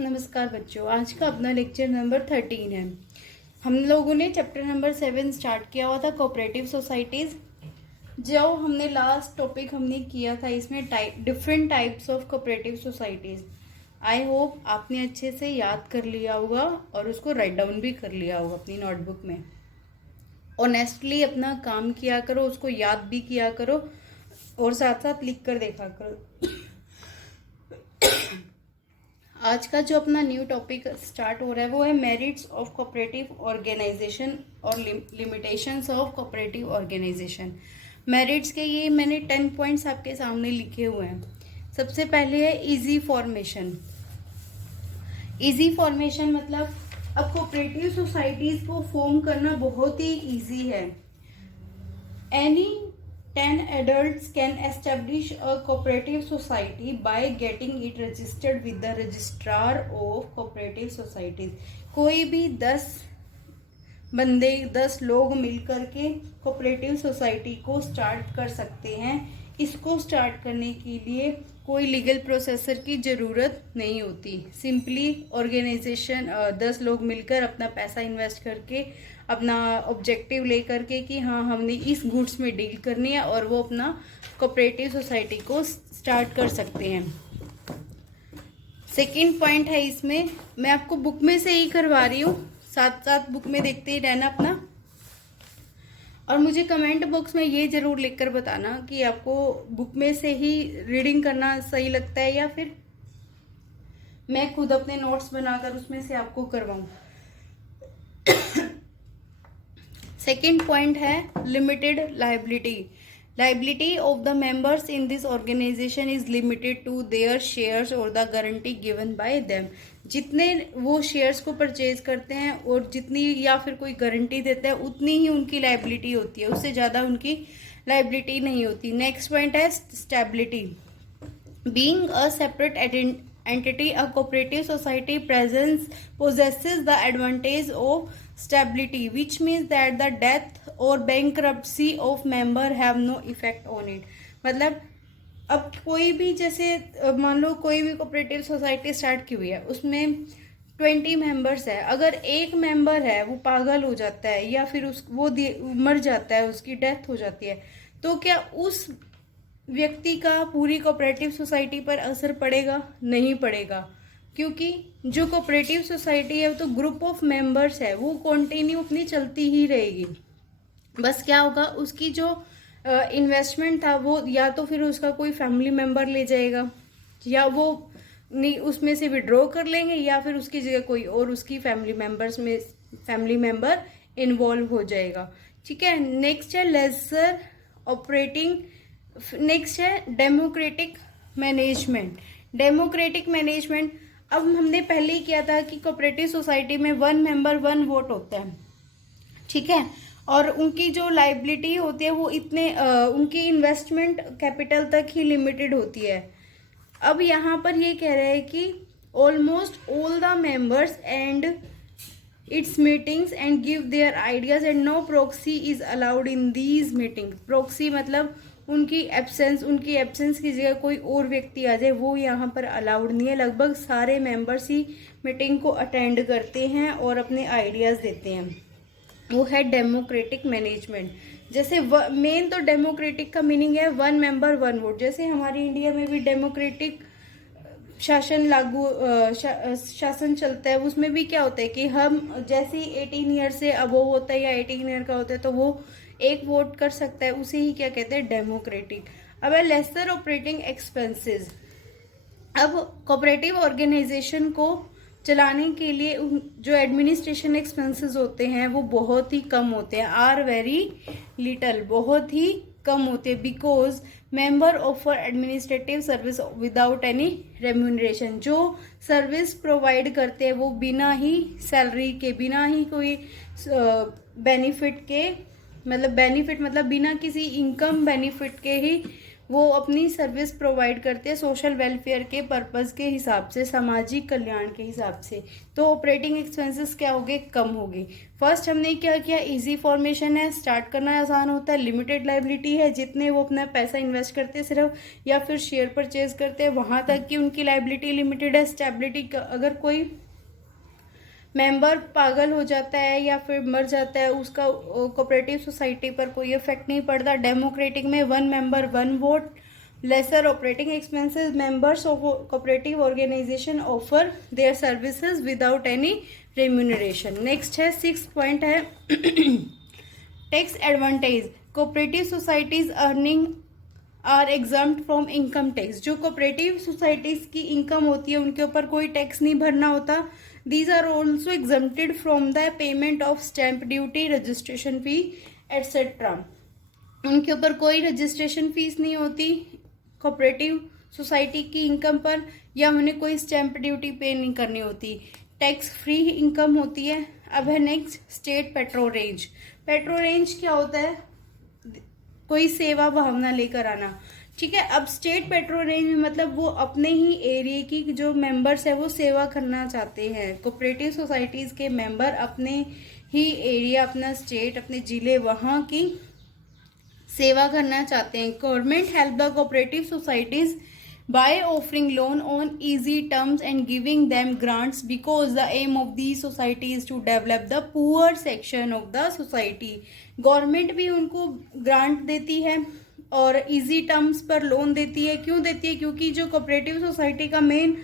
नमस्कार बच्चों, आज का अपना लेक्चर नंबर 13 है। हम लोगों ने चैप्टर नंबर 7 स्टार्ट किया हुआ था, कोऑपरेटिव सोसाइटीज़। जो हमने लास्ट टॉपिक हमने किया था, इसमें different types of cooperative societies. I hope आपने अच्छे से याद कर लिया होगा और उसको राइट डाउन भी कर लिया होगा अपनी नोटबुक में। ऑनेस्टली अपना काम किया करो, उसको याद भी किया करो और साथ साथ लिख कर देखा करो। आज का जो अपना न्यू टॉपिक स्टार्ट हो रहा है वो है मेरिट्स ऑफ कोऑपरेटिव ऑर्गेनाइजेशन और limitations of cooperative organisation. Merits के ये मैंने 10 पॉइंट्स आपके सामने लिखे हुए हैं। सबसे पहले है इजी फॉर्मेशन। इजी फॉर्मेशन मतलब अब कोऑपरेटिव सोसाइटीज को फॉर्म करना बहुत ही इजी है। Any 10 adults can establish a cooperative society by getting it registered with the registrar of cooperative societies। कोई भी 10 बंदे 10 लोग मिलकर के कोऑपरेटिव सोसाइटी को स्टार्ट कर सकते हैं। इसको स्टार्ट करने के लिए कोई लीगल प्रोसेसर की ज़रूरत नहीं होती। सिंपली ऑर्गेनाइजेशन 10 लोग मिलकर अपना पैसा इन्वेस्ट करके अपना ऑब्जेक्टिव ले करके कि हाँ हमने इस गुड्स में डील करनी है और वो अपना कोऑपरेटिव सोसाइटी को स्टार्ट कर सकते हैं। सेकंड पॉइंट है इसमें, मैं आपको बुक में से ही करवा रही हूँ, साथ साथ बुक में देखते ही रहना अपना। और मुझे कमेंट बॉक्स में ये ज़रूर लिखकर बताना कि आपको बुक में से ही रीडिंग करना सही लगता है या फिर मैं खुद अपने नोट्स बनाकर उसमें से आपको करवाऊँ। सेकेंड पॉइंट है limited liability. Liability of the members in this organization is limited to their shares और the guarantee given by them. जितने वो शेयर्स को परचेज करते हैं और जितनी या फिर कोई गारंटी देता है उतनी ही उनकी लाइबिलिटी होती है, उससे ज़्यादा उनकी लाइबिलिटी नहीं होती। नेक्स्ट पॉइंट है stability. Being a separate entity, a cooperative society possesses the advantage of stability, which means that the death or bankruptcy of member have no effect on it। मतलब अब कोई भी जैसे मान लो कोई भी कोऑपरेटिव सोसाइटी स्टार्ट की हुई है, उसमें 20 मेंबर्स है। अगर एक मेंबर है वो पागल हो जाता है या फिर वो मर जाता है, उसकी डेथ हो जाती है, तो क्या उस व्यक्ति का पूरी कोऑपरेटिव सोसाइटी पर असर पड़ेगा? नहीं पड़ेगा, क्योंकि जो कोऑपरेटिव सोसाइटी है वो तो ग्रुप ऑफ मेंबर्स है, वो कंटिन्यू अपनी चलती ही रहेगी। बस क्या होगा, उसकी जो इन्वेस्टमेंट था वो या तो फिर उसका कोई फैमिली मेंबर ले जाएगा या वो नहीं उसमें से विड्रॉ कर लेंगे या फिर उसकी जगह कोई और उसकी फैमिली मेंबर इन्वॉल्व हो जाएगा। ठीक है। नेक्स्ट है लेजर ऑपरेटिंग। नेक्स्ट है डेमोक्रेटिक मैनेजमेंट। डेमोक्रेटिक मैनेजमेंट अब हमने पहले ही किया था कि कोऑपरेटिव सोसाइटी में 1 मेंबर 1 वोट होता है। ठीक है। और उनकी जो लाइबिलिटी होती है वो इतने उनकी इन्वेस्टमेंट कैपिटल तक ही लिमिटेड होती है। अब यहाँ पर ये कह रहे हैं कि almost all the members and its meetings and give their ideas and no proxy is allowed in these meeting. Proxy मतलब उनकी एब्सेंस की जगह कोई और व्यक्ति आ जाए, वो यहाँ पर अलाउड नहीं है। लगभग सारे मेंबर्स ही मीटिंग को अटेंड करते हैं और अपने आइडियाज़ देते हैं। वो है डेमोक्रेटिक मैनेजमेंट। जैसे मेन तो डेमोक्रेटिक का मीनिंग है 1 मेंबर 1 वोट। जैसे हमारी इंडिया में भी डेमोक्रेटिक शासन चलता है, उसमें भी क्या होता है कि हम जैसे ही 18 ईयर से अबोव होता है या 18 ईयर का होता है तो वो एक वोट कर सकता है, उसे ही क्या कहते हैं, डेमोक्रेटिक। अब है लेसर ऑपरेटिंग एक्सपेंसेस। अब कोऑपरेटिव ऑर्गेनाइजेशन को चलाने के लिए जो एडमिनिस्ट्रेशन एक्सपेंसेस होते हैं वो बहुत ही कम होते हैं, आर वेरी लिटल, बहुत ही कम होते हैं। Because member offer administrative service without any remuneration. जो सर्विस प्रोवाइड करते हैं वो बिना ही सैलरी के, बिना ही कोई बेनिफिट के, मतलब बेनिफिट मतलब बिना किसी इनकम बेनिफिट के ही वो अपनी सर्विस प्रोवाइड करते हैं सोशल वेलफेयर के पर्पस के हिसाब से, सामाजिक कल्याण के हिसाब से। तो ऑपरेटिंग एक्सपेंसेस क्या होंगे, कम होगी। फर्स्ट हमने क्या किया, इजी फॉर्मेशन है, स्टार्ट करना आसान होता है। लिमिटेड लाइबिलिटी है, जितने वो अपना पैसा इन्वेस्ट करते हैं सिर्फ या फिर शेयर परचेज करते हैं वहां तक की उनकी लाइबिलिटी लिमिटेड है। स्टेबिलिटी, अगर कोई मेंबर पागल हो जाता है या फिर मर जाता है उसका कोऑपरेटिव सोसाइटी पर कोई इफेक्ट नहीं पड़ता। डेमोक्रेटिक में 1 member 1 vote. Lesser operating expenses, members of cooperative organisation offer their services without any remuneration. Next है 6 पॉइंट है tax advantage. Cooperative societies earning are exempt from income tax. जो cooperative societies की income होती है उनके ऊपर कोई टैक्स नहीं भरना होता। These are also exempted from the payment of stamp duty, registration fee, etc. उनके ऊपर कोई रजिस्ट्रेशन फीस नहीं होती कोऑपरेटिव सोसाइटी की इनकम पर, या उन्हें कोई स्टैंप ड्यूटी पे नहीं करनी होती। टैक्स फ्री इनकम होती है। अब है नेक्स्ट स्टेट पेट्रोरेंज। पेट्रोरेंज क्या होता है, कोई सेवा भावना लेकर आना, ठीक है। अब स्टेट पेट्रोल रेंज में मतलब वो अपने ही एरिया की जो मेंबर्स है वो सेवा करना चाहते हैं। कोऑपरेटिव सोसाइटीज के मेंबर अपने ही एरिया, अपना स्टेट, अपने जिले वहाँ की सेवा करना चाहते हैं। Government help the cooperative societies by offering loan on easy terms and giving them grants because the aim of these society is to develop the poor section of the society. Government भी उनको grant देती है और easy terms पर loan देती है। क्यों देती है, क्योंकि जो कोऑपरेटिव सोसाइटी का मेन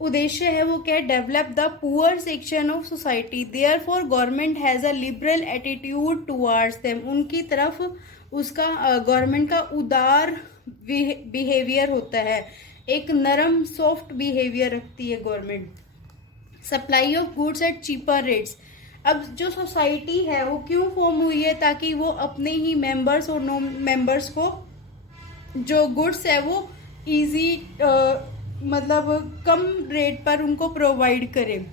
उद्देश्य है वो क्या है, develop the poor section of society. Therefore government has a liberal attitude towards them. उनकी तरफ उसका गवर्नमेंट का उदार बिहेवियर होता है, एक नरम सॉफ्ट बिहेवियर रखती है government. Supply of goods at cheaper rates. अब जो सोसाइटी है वो क्यों फॉर्म हुई है, ताकि वो अपने ही मेंबर्स और नॉन मेंबर्स को जो गुड्स है वो इजी मतलब कम रेट पर उनको प्रोवाइड करे,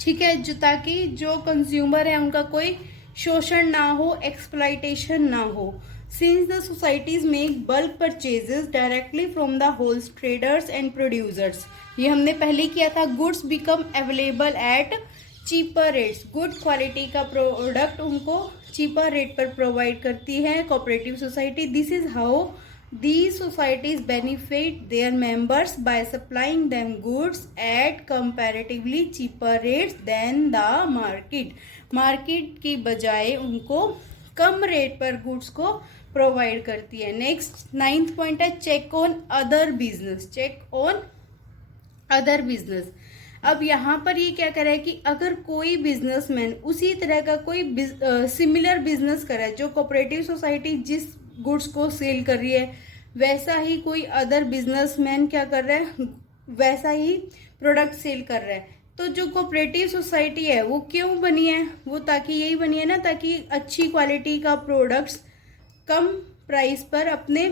ठीक है, जो ताकि जो कंज्यूमर है उनका कोई शोषण ना हो, एक्सप्लॉइटेशन ना हो। Since the societies make bulk purchases directly from the wholesalers and producers, ये हमने पहले किया था। Goods become available at cheaper rates. Good quality का प्रोडक्ट उनको cheaper rate पर प्रोवाइड करती है cooperative society. This is how these societies benefit their members by supplying them goods at comparatively cheaper rates than the market. Market की बजाय उनको कम rate पर गुड्स को प्रोवाइड करती है। नेक्स्ट 9th पॉइंट है check on other business. Check on other business. अब यहाँ पर ये क्या कर रहा है कि अगर कोई बिजनेसमैन उसी तरह का कोई सिमिलर बिजनेस कर रहा है, जो कोऑपरेटिव सोसाइटी जिस गुड्स को सेल कर रही है वैसा ही कोई अदर बिजनेसमैन क्या कर रहा है, वैसा ही प्रोडक्ट सेल कर रहा है, तो जो कोऑपरेटिव सोसाइटी है वो क्यों बनी है, वो ताकि यही बनी है ना, ताकि अच्छी क्वालिटी का प्रोडक्ट्स कम प्राइस पर अपने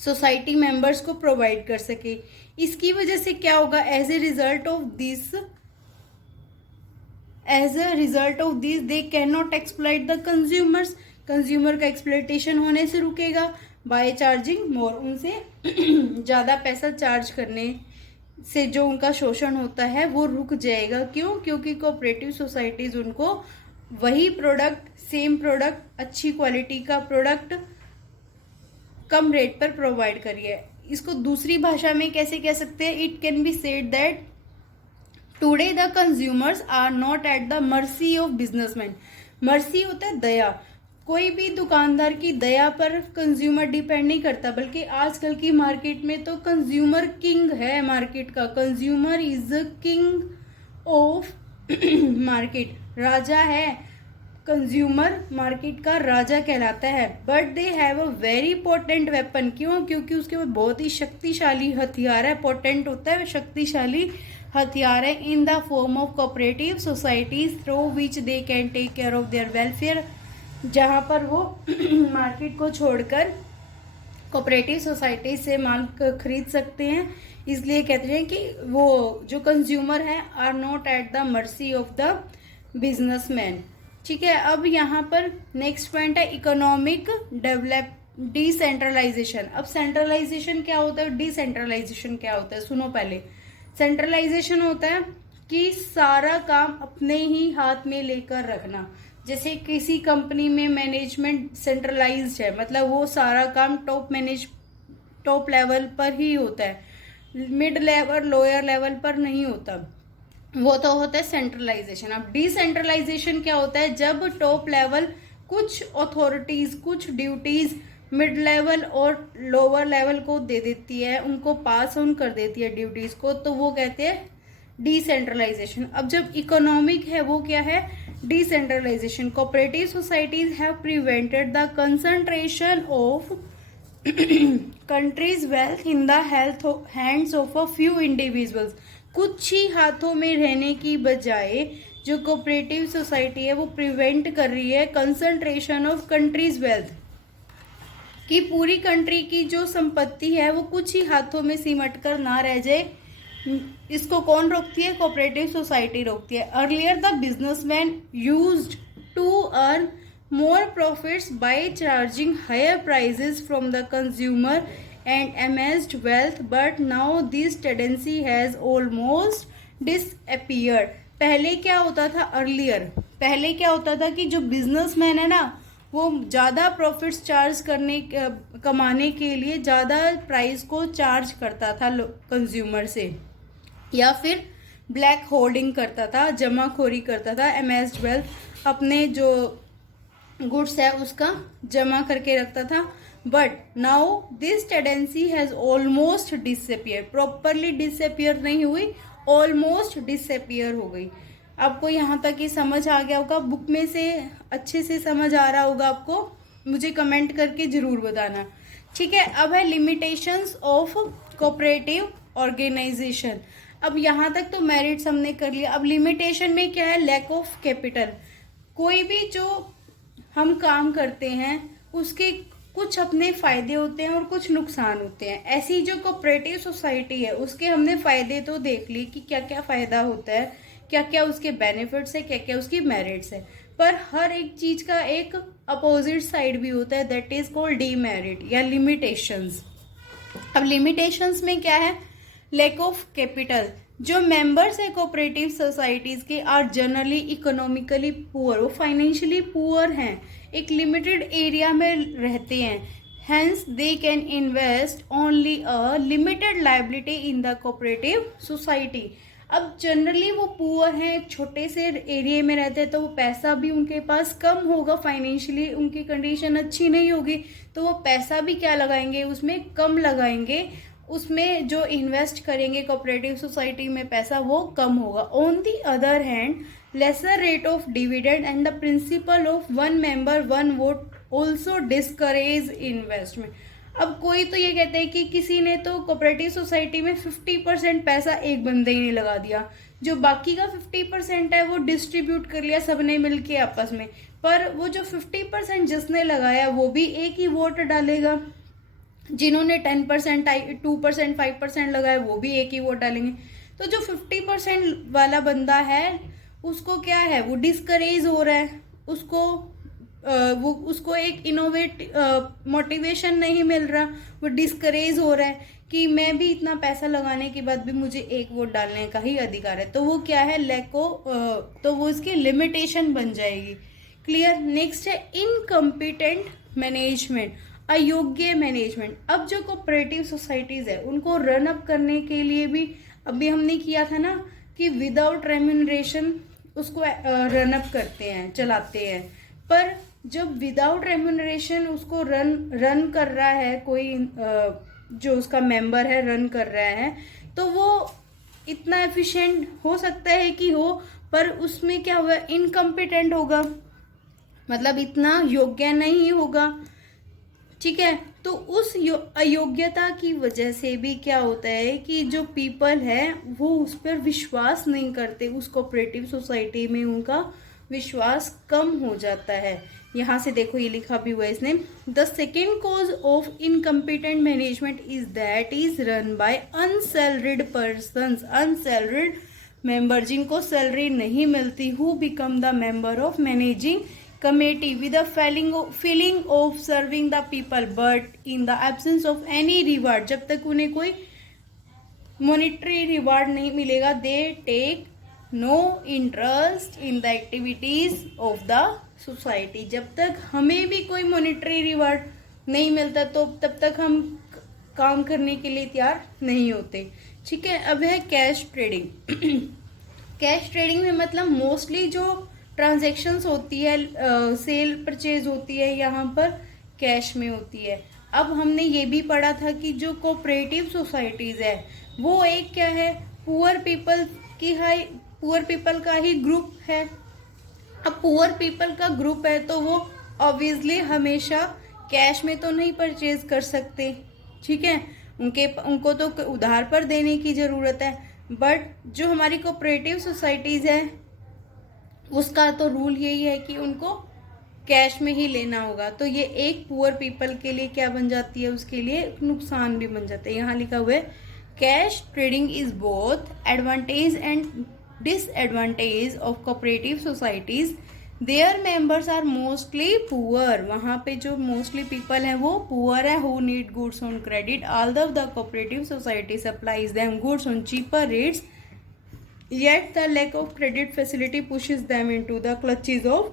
सोसाइटी मेंबर्स को प्रोवाइड कर सके। इसकी वजह से क्या होगा, as a result of this they can not exploit the consumers. Consumer का एक्सप्लॉइटेशन होने से रुकेगा बाय चार्जिंग मोर। उनसे ज़्यादा पैसा चार्ज करने से जो उनका शोषण होता है वो रुक जाएगा। क्यों, क्योंकि कोऑपरेटिव सोसाइटीज उनको वही प्रोडक्ट, सेम प्रोडक्ट, अच्छी क्वालिटी का प्रोडक्ट कम रेट पर प्रोवाइड करिए। इसको दूसरी भाषा में कैसे कह सकते हैं, it can be said that today the consumers are not at the mercy of businessman. Mercy होता है दया, कोई भी दुकानदार की दया पर कंज्यूमर डिपेंड नहीं करता, बल्कि आजकल की मार्केट में तो कंज्यूमर किंग है मार्केट का। Consumer is king of market, राजा है कंज्यूमर, मार्केट का राजा कहलाता है। But they have a very potent weapon. क्यों, क्योंकि उसके पास बहुत ही शक्तिशाली हथियार है। पोटेंट होता है शक्तिशाली हथियार है, in the form of cooperative societies through which they can take care of their welfare, जहाँ पर वो मार्केट को छोड़कर कोऑपरेटिव सोसाइटी से माल खरीद सकते हैं। इसलिए कहते हैं कि वो जो कंज्यूमर है are not at the mercy of the businessman, ठीक है। अब यहाँ पर नेक्स्ट पॉइंट है इकोनॉमिक डिसेंट्रलाइजेशन। अब सेंट्रलाइजेशन क्या होता है, डिसेंट्रलाइजेशन क्या होता है, सुनो पहले। सेंट्रलाइजेशन होता है कि सारा काम अपने ही हाथ में लेकर रखना। जैसे किसी कंपनी में मैनेजमेंट सेंट्रलाइज्ड है, मतलब वो सारा काम टॉप लेवल पर ही होता है, मिड लेवल लोअर लेवल पर नहीं होता, वो तो होता है सेंट्रलाइजेशन। अब डिसेंट्रलाइजेशन क्या होता है, जब टॉप लेवल कुछ अथॉरिटीज, कुछ ड्यूटीज मिड लेवल और लोअर लेवल को दे देती है, उनको पास ऑन कर देती है ड्यूटीज को, तो वो कहते हैं डिसेंट्रलाइजेशन। अब जब इकोनॉमिक है वो क्या है, decentralisation. Cooperative societies have prevented the concentration of country's wealth in the hands of a few individuals. कुछ ही हाथों में रहने की बजाय जो कोऑपरेटिव सोसाइटी है वो प्रिवेंट कर रही है कंसंट्रेशन ऑफ कंट्रीज वेल्थ, कि पूरी कंट्री की जो संपत्ति है वो कुछ ही हाथों में सिमट कर ना रह जाए। इसको कौन रोकती है, कोऑपरेटिव सोसाइटी रोकती है। Earlier the businessman used to earn more profits by charging higher prices from the consumer and amassed wealth, but now this tendency has almost disappeared. पहले क्या होता था, अर्लियर पहले क्या होता था कि जो बिजनेसमैन है ना वो ज़्यादा प्रॉफिट्स कमाने के लिए ज़्यादा प्राइस को चार्ज करता था कंज्यूमर से, या फिर ब्लैक होल्डिंग करता था, जमाखोरी करता था, अमेस्ड वेल्थ अपने जो गुड्स है उसका जमा करके रखता था। But now this tendency has almost disappear, properly disappear नहीं हुई, ऑलमोस्ट डिसअपियर हो गई। आपको यहाँ तक ही समझ आ गया होगा, बुक में से अच्छे से समझ आ रहा होगा आपको, मुझे कमेंट करके जरूर बताना, ठीक है। अब है लिमिटेशंस ऑफ कोऑपरेटिव ऑर्गेनाइजेशन। अब यहाँ तक तो मेरिट्स हमने कर लिया। अब लिमिटेशन में क्या है, लैक ऑफ कैपिटल। कोई भी जो हम काम करते हैं उसके कुछ अपने फायदे होते हैं और कुछ नुकसान होते हैं। ऐसी जो कोऑपरेटिव सोसाइटी है उसके हमने फायदे तो देख लिए कि क्या क्या फायदा होता है, क्या क्या उसके बेनिफिट्स है, क्या क्या उसकी मेरिट्स है, पर हर एक चीज का एक अपोजिट साइड भी होता है, दैट इज कॉल्ड डीमेरिट या लिमिटेशंस। अब लिमिटेशंस में क्या है, लैक ऑफ कैपिटल। जो मेंबर्स है कोऑपरेटिव सोसाइटीज के आर जनरली इकोनॉमिकली पुअर, वो फाइनेंशियली पुअर हैं, एक लिमिटेड एरिया में रहते हैं, hence they can invest only a limited liability in the cooperative society. अब जनरली वो पुअर हैं, एक छोटे से एरिया में रहते हैं, तो वो पैसा भी उनके पास कम होगा, फाइनेंशियली उनकी कंडीशन अच्छी नहीं होगी, तो वो पैसा भी क्या लगाएंगे, उसमें कम लगाएंगे, उसमें जो इन्वेस्ट करेंगे कोऑपरेटिव सोसाइटी में पैसा वो कम होगा। On the other hand lesser rate of dividend and the principle of one member one vote also discourage investment. अब कोई तो ये कहते हैं कि किसी ने तो कोऑपरेटिव सोसाइटी में 50% पैसा एक बंदे ही ने लगा दिया, जो बाकी का 50% है वो डिस्ट्रीब्यूट कर लिया सबने मिलके आपस में, पर वो जो 50% जिसने लगाया वो भी एक ही वोट डालेगा, जिन्होंने 10%, 2%, 5% लगाया वो भी एक ही वोट डालेंगे। तो जो 50% वाला बंदा है उसको क्या है, वो डिस्करेज हो रहा है, उसको एक इनोवेट मोटिवेशन नहीं मिल रहा, वो डिस्करेज हो रहा है कि मैं भी इतना पैसा लगाने के बाद भी मुझे एक वोट डालने का ही अधिकार है, तो वो क्या है, तो वो इसकी लिमिटेशन बन जाएगी। क्लियर। नेक्स्ट है इनकम्पिटेंट मैनेजमेंट, अयोग्य मैनेजमेंट। अब जो कोऑपरेटिव सोसाइटीज है उनको रन अप करने के लिए भी अभी हमने किया था ना कि विदाउट रेम्यूनरेशन उसको रन अप करते हैं, चलाते हैं, पर जब विदाउट रेम्यूनरेशन उसको रन कर रहा है कोई जो उसका मेंबर है रन कर रहा है, तो वो इतना एफिशिएंट हो सकता है कि हो, पर उसमें क्या होगा, इनकम्पिटेंट होगा, मतलब इतना योग्य नहीं होगा, ठीक है। तो उस अयोग्यता की वजह से भी क्या होता है कि जो पीपल है वो उस पर विश्वास नहीं करते, उस कोऑपरेटिव सोसाइटी में उनका विश्वास कम हो जाता है। यहाँ से देखो ये लिखा भी हुआ है इसने, the second cause of incompetent management is that is run by unsalaried persons, unsalaried member, जिनको सैलरी नहीं मिलती, who become the member of managing committee with a feeling of serving the people, but in the absence of any reward, जब तक उन्हें कोई monetary reward नहीं मिलेगा, they take no interest in the activities of the society. जब तक हमें भी कोई मॉनिटरी रिवार्ड नहीं मिलता तो तब तक हम काम करने के लिए तैयार नहीं होते। ठीक है, अब है कैश ट्रेडिंग। कैश ट्रेडिंग में मतलब मोस्टली जो ट्रांजैक्शंस होती है, सेल परचेज होती है, यहाँ पर कैश में होती है। अब हमने ये भी पढ़ा था कि जो कोऑपरेटिव सोसाइटीज है वो एक क्या है, पुअर पीपल का ही ग्रुप है। अब पुअर पीपल का ग्रुप है तो वो ऑब्वियसली हमेशा कैश में तो नहीं परचेज कर सकते। ठीक है, उनको तो उधार पर देने की जरूरत है, बट जो हमारी कोऑपरेटिव सोसाइटीज है उसका तो रूल यही है कि उनको कैश में ही लेना होगा। तो ये एक पुअर पीपल के लिए क्या बन जाती है, उसके लिए नुकसान भी बन जाता है। यहाँ लिखा हुआ है cash trading is both advantage and disadvantage of cooperative societies. Their members are mostly poor, वहाँ पे जो मोस्टली पीपल हैं वो पुअर है, who need goods on credit. Although the cooperative society supplies them goods on cheaper rates, yet the lack of credit facility pushes them into the clutches of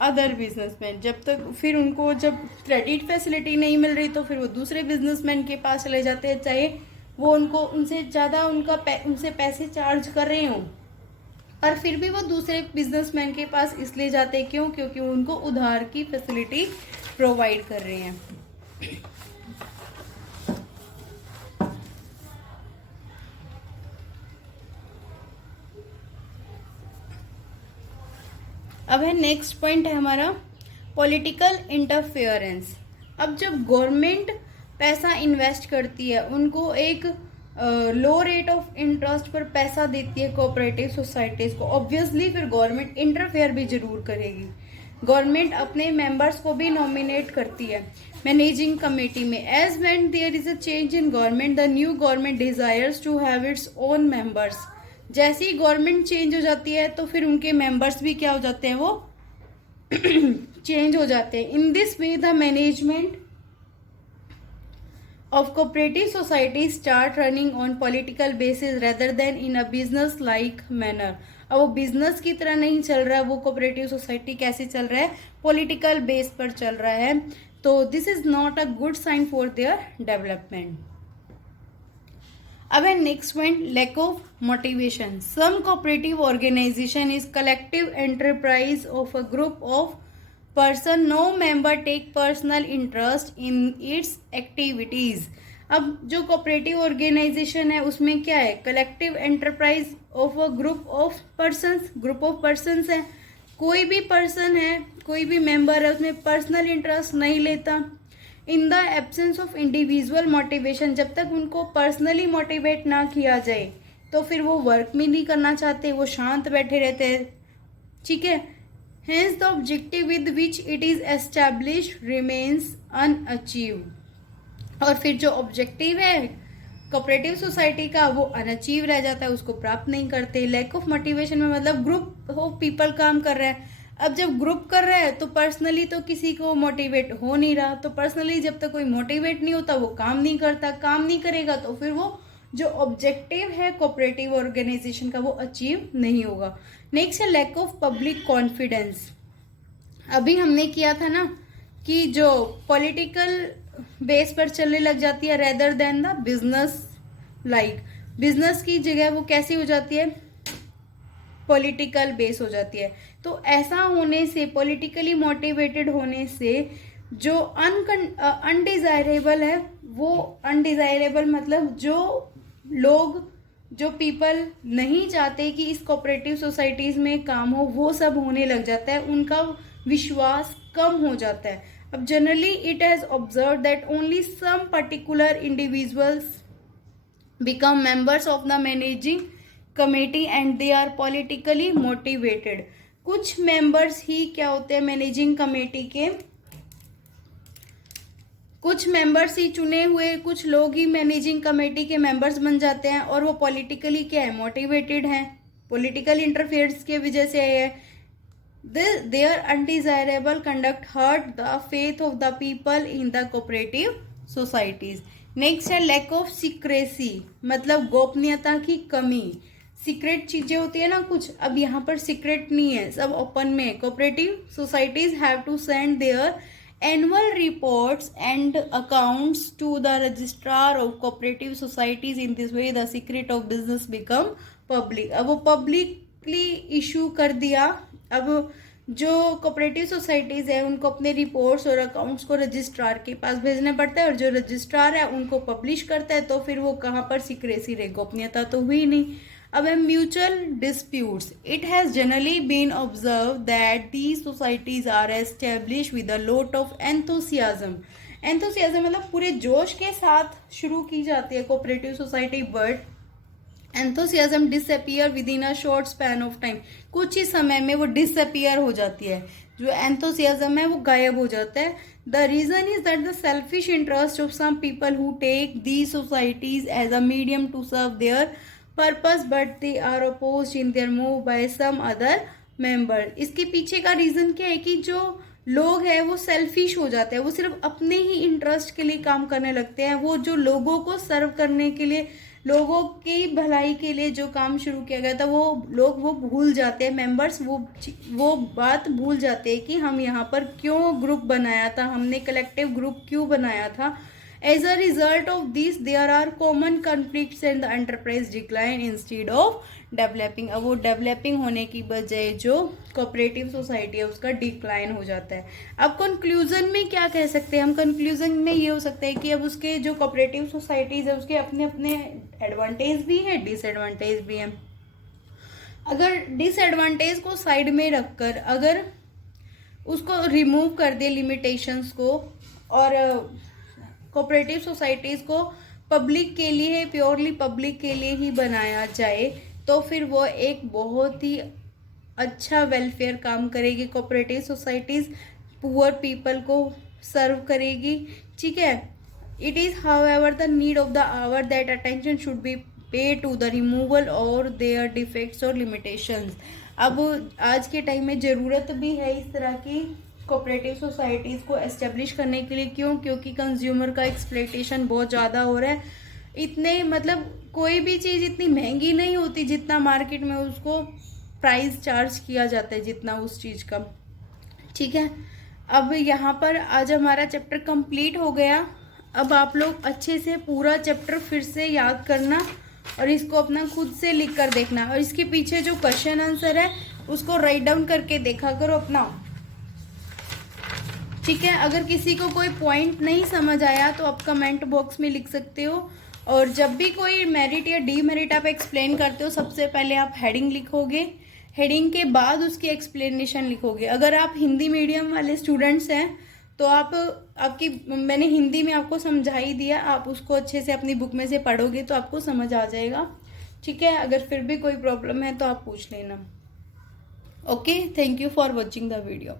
other businessmen। जब तक फिर उनको जब credit facility नहीं मिल रही तो फिर वो दूसरे बिजनेसमैन के पास चले जाते हैं, चाहे वो उनसे ज़्यादा उनसे पैसे चार्ज कर रहे हों, पर फिर भी वो दूसरे बिजनेसमैन के पास इसलिए जाते हैं क्यों, क्योंकि उनको उधार की फैसिलिटी प्रोवाइड कर रहे हैं। अब है नेक्स्ट पॉइंट है हमारा पॉलिटिकल इंटरफेरेंस। अब जब गवर्नमेंट पैसा इन्वेस्ट करती है, उनको एक लो रेट ऑफ इंटरेस्ट पर पैसा देती है कोऑपरेटिव सोसाइटीज को, ऑब्वियसली फिर गवर्नमेंट इंटरफेयर भी जरूर करेगी। गवर्नमेंट अपने मेंबर्स को भी नॉमिनेट करती है मैनेजिंग कमेटी में। As when there is a change in government, the new government desires to have its own members. जैसे ही गवर्नमेंट चेंज हो जाती है तो फिर उनके मेंबर्स भी क्या हो जाते हैं, वो चेंज हो जाते हैं। इन this way the management of cooperative society start running on political basis rather then in a business like manner. अब वो बिजनेस की तरह नहीं चल रहा है, वो कोऑपरेटिव सोसाइटी कैसे चल रहा है, पॉलिटिकल बेस पर चल रहा है। तो this is not a good sign for their development. अब है next point lack of motivation. Some cooperative organization is collective enterprise of a group of person, no member take personal interest in its activities. अब जो cooperative organization है उसमें क्या है, collective enterprise of a group of persons है। कोई भी person है, कोई भी मेंबर है, उसमें पर्सनल इंटरेस्ट नहीं लेता। In the absence of individual motivation, जब तक उनको पर्सनली मोटिवेट ना किया जाए तो फिर वो वर्क भी नहीं करना चाहते, वो शांत बैठे रहते हैं। ठीक है, hence the objective with which it is established remains unachieved. और फिर जो ऑब्जेक्टिव है कोऑपरेटिव सोसाइटी का वो अनअचीव रह जाता है, उसको प्राप्त नहीं करते। लैक ऑफ मोटिवेशन में मतलब ग्रुप ऑफ पीपल काम कर रहे हैं, अब जब ग्रुप कर रहा है तो पर्सनली तो किसी को मोटिवेट हो नहीं रहा, तो पर्सनली जब तक कोई मोटिवेट नहीं होता वो काम नहीं करता, काम नहीं करेगा तो फिर वो जो ऑब्जेक्टिव है कोऑपरेटिव ऑर्गेनाइजेशन का वो अचीव नहीं होगा। नेक्स्ट है लैक ऑफ पब्लिक कॉन्फिडेंस। अभी हमने किया था ना कि जो पॉलिटिकल बेस पर चलने लग जाती है rather than the business like, business की जगह वो कैसी हो जाती है, पॉलिटिकल बेस हो जाती है। तो ऐसा होने से, पॉलिटिकली मोटिवेटेड होने से जो अनडिजायरेबल है, वो अनडिजायरेबल मतलब जो लोग, जो पीपल नहीं चाहते कि इस कोऑपरेटिव सोसाइटीज में काम हो, वो सब होने लग जाता है, उनका विश्वास कम हो जाता है। अब generally it has observe that only some particular individuals become members of the managing committee and they are politically motivated. कुछ मेंबर्स ही क्या होते हैं मैनेजिंग कमेटी के, कुछ मेंबर्स ही चुने हुए कुछ लोग ही मैनेजिंग कमेटी के मेंबर्स बन जाते हैं और वो पॉलिटिकली क्या है, मोटिवेटेड हैं, पॉलिटिकल इंटरफेयरेंस की वजह से है। their undesirable conduct hurt the faith of the people in the cooperative societies. Next है लैक ऑफ सीक्रेसी, मतलब गोपनीयता की कमी. सीक्रेट चीजें होती है ना कुछ, अब यहाँ पर सीक्रेट नहीं है, सब ओपन में है. Cooperative societies have to send their annual reports and accounts to the registrar of cooperative societies. In this way the secret of business become public. अब वो पब्लिकली इशू कर दिया. अब जो कोऑपरेटिव सोसाइटीज है उनको अपने रिपोर्ट्स और अकाउंट्स को रजिस्ट्रार के पास भेजने पड़ता है, और जो रजिस्ट्रार है उनको पब्लिश करता है. तो फिर वो कहाँ पर सीक्रेसी रहे, गोपनीयता तो हुई नहीं. अब है mutual disputes. It has generally been observe that these societies are establish with a lot of enthusiasm. Enthusiasm मतलब पूरे जोश के साथ शुरू की जाती है cooperative society, but enthusiasm disappear within a short span of time. कुछ ही समय में वो डिसअपियर हो जाती है, जो एंथुसियाज्म है वो गायब हो जाता है. The reason is that the selfish interest of some people who take the societies as a medium to serve their purpose, but they are opposed in their move by some other member. इसके पीछे का reason क्या है कि जो लोग हैं वो सेल्फिश हो जाते हैं, वो सिर्फ अपने ही इंटरेस्ट के लिए काम करने लगते हैं. वो जो लोगों को सर्व करने के लिए, लोगों की भलाई के लिए जो काम शुरू किया गया था, वो लोग वो भूल जाते हैं. मेंबर्स वो बात भूल जाते हैं कि हम यहाँ पर क्यों ग्रुप बनाया था, हमने कलेक्टिव ग्रुप क्यों बनाया था. As a result of this there are common conflicts and the enterprise decline instead of developing. अब वो डेवलपिंग होने की बजाय जो कोऑपरेटिव सोसाइटी है उसका डिक्लाइन हो जाता है. अब कंक्लूजन में क्या कह सकते हैं हम, कंक्लूजन में ये हो सकता है कि अब उसके जो कोऑपरेटिव सोसाइटीज है उसके अपने अपने एडवांटेज भी है, डिसएडवांटेज भी है. अगर डिसएडवांटेज को साइड में रखकर अगर उसको रिमूव कर दे लिमिटेशंस को, और कोऑपरेटिव सोसाइटीज को पब्लिक के लिए, प्योरली पब्लिक के लिए ही बनाया जाए, तो फिर वो एक बहुत ही अच्छा वेलफेयर काम करेगी. कोऑपरेटिव सोसाइटीज पुअर पीपल को सर्व करेगी. ठीक है. It is however the need of the hour that attention should be pay to the removal और देयर डिफेक्ट्स और लिमिटेशंस. अब आज के टाइम में ज़रूरत भी है इस तरह की कोऑपरेटिव सोसाइटीज़ को एस्टेब्लिश करने के लिए. क्यों? क्योंकि कंज्यूमर का एक्सप्लॉयटेशन बहुत ज़्यादा हो रहा है. इतने मतलब कोई भी चीज़ इतनी महंगी नहीं होती जितना मार्केट में उसको प्राइस चार्ज किया जाता है, जितना उस चीज़ का. ठीक है. अब यहाँ पर आज हमारा चैप्टर कंप्लीट हो गया. अब आप लोग अच्छे से पूरा चैप्टर फिर से याद करना और इसको अपना खुद से लिख कर देखना, और इसके पीछे जो क्वेश्चन आंसर है उसको राइट डाउन करके देखा करो अपना. ठीक है. अगर किसी को कोई पॉइंट नहीं समझ आया तो आप कमेंट बॉक्स में लिख सकते हो. और जब भी कोई मेरिट या डीमेरिट आप एक्सप्लेन करते हो, सबसे पहले आप हेडिंग लिखोगे, हेडिंग के बाद उसकी एक्सप्लेनेशन लिखोगे. अगर आप हिंदी मीडियम वाले स्टूडेंट्स हैं तो मैंने हिंदी में आपको समझा ही दिया, आप उसको अच्छे से अपनी बुक में से पढ़ोगे तो आपको समझ आ जाएगा. ठीक है. अगर फिर भी कोई प्रॉब्लम है तो आप पूछ लेना. Okay. Thank you for watching the video.